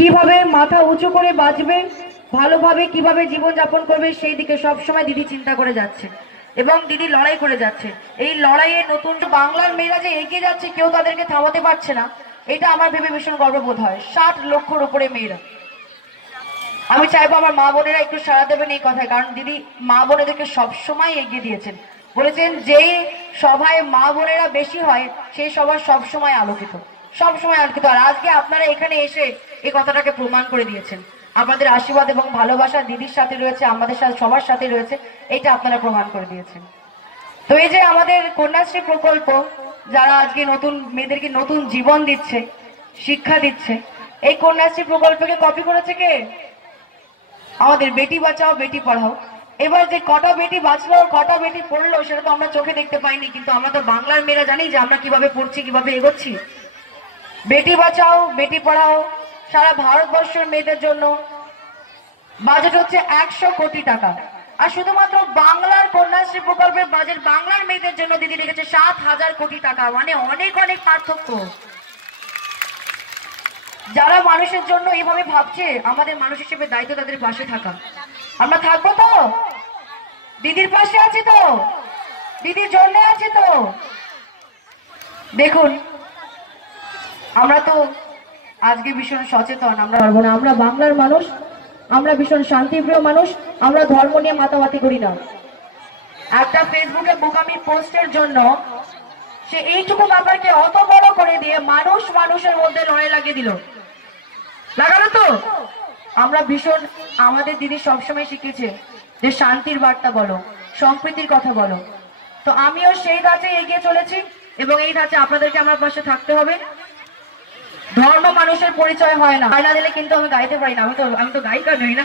কিভাবে মাথা উঁচু করে বাঁচবে, ভালোভাবে কিভাবে জীবন যাপন করবে সেই দিকে সবসময় দিদি চিন্তা করে যাচ্ছে এবং দিদি লড়াই করে যাচ্ছে। এই লড়াইয়ে নতুন বাংলার মেয়েরা যে এগিয়ে যাচ্ছে, কেউ তাদেরকে থামাতে পারছে না, এটা আমার ভেবে ভীষণ গর্ববোধ হয়। 60 লক্ষর উপরে মেয়েরা। আমি চাইবো আমার মা বোনেরা একটু সাড়া দেবেন এই কথায়, কারণ দিদি মা বোনেদেরকে সবসময় এগিয়ে দিয়েছেন। বলেছেন যেই সভায় মা বোনেরা বেশি হয় সেই সভা সবসময় আলোকিত, সবসময় আলোকিত। আর আজকে আপনারা এখানে এসে এই কথাটাকে প্রমাণ করে দিয়েছেন। আপনাদের আশীর্বাদ এবং ভালোবাসা দিদির সাথে রয়েছে, আমাদের সাথে সবার সাথে রয়েছে, এটা আপনারা প্রমাণ করে দিয়েছেন। তো এই যে আমাদের কন্যাশ্রী প্রকল্প, যারা আজকে নতুন মেয়েদেরকে নতুন জীবন দিচ্ছে, শিক্ষা দিচ্ছে, এই কন্যাশ্রী প্রকল্পকে কপি করেছে কে? আমাদের বেটি বাঁচাও বেটি পড়াও। এবার যে কটা বেটি বাঁচলো কটা বেটি পড়লো সেটা তো আমরা চোখে দেখতে পাইনি, কিন্তু আমরা তো বাংলার মেয়েরা জানি যে আমরা কিভাবে পড়ছি, কিভাবে এগোচ্ছি। বেটি বাঁচাও বেটি পড়াও সারা ভারতবর্ষের মেয়েদের জন্য বাজেট হচ্ছে 100 কোটি টাকা। আর শুধুমাত্র বাংলার কন্যাশ্রী প্রকল্পের বাজেট বাংলার মেয়েদের জন্য দিদি রেখেছে 7,000 কোটি টাকা। মানে অনেক অনেক পার্থক্য। যারা মানুষের জন্য এইভাবে ভাবছে, আমাদের মানুষ হিসেবে দায়িত্ব তাদের পাশে থাকা। আমরা থাকবো তো, দিদির পাশে আছি তো, দিদির জন্য আছি তো। দেখুন আমরা তো আজকে ভীষণ সচেতন, আমরা পারবো না। আমরা বাংলার মানুষ, আমরা ভীষণ শান্তিপ্রিয় মানুষ, আমরা ধর্ম নিয়ে মাতামাতি করি না। একটা ফেসবুকে বোকামি পোস্টের জন্য সে এইটুকু ব্যাপারকে অত বড় করে দিয়ে মানুষ মানুষের মধ্যে লড়াই লাগিয়ে দিল। লাগানো তো আমরা ভীষণ, আমাদের দিদি সবসময় শিখেছে যে শান্তির বার্তা বলো, সম্প্রীতির কথা বলো। তো আমিও সেই ধাঁচে এগিয়ে চলেছি এবং এই ধাঁচে আপনাদেরকে আমার পাশে থাকতে হবে। ধর্ম মানুষের পরিচয় হয় না, আয়না দিলে কিন্তু আমি গাইতে পারি না, আমি তো গায়িকা নই না।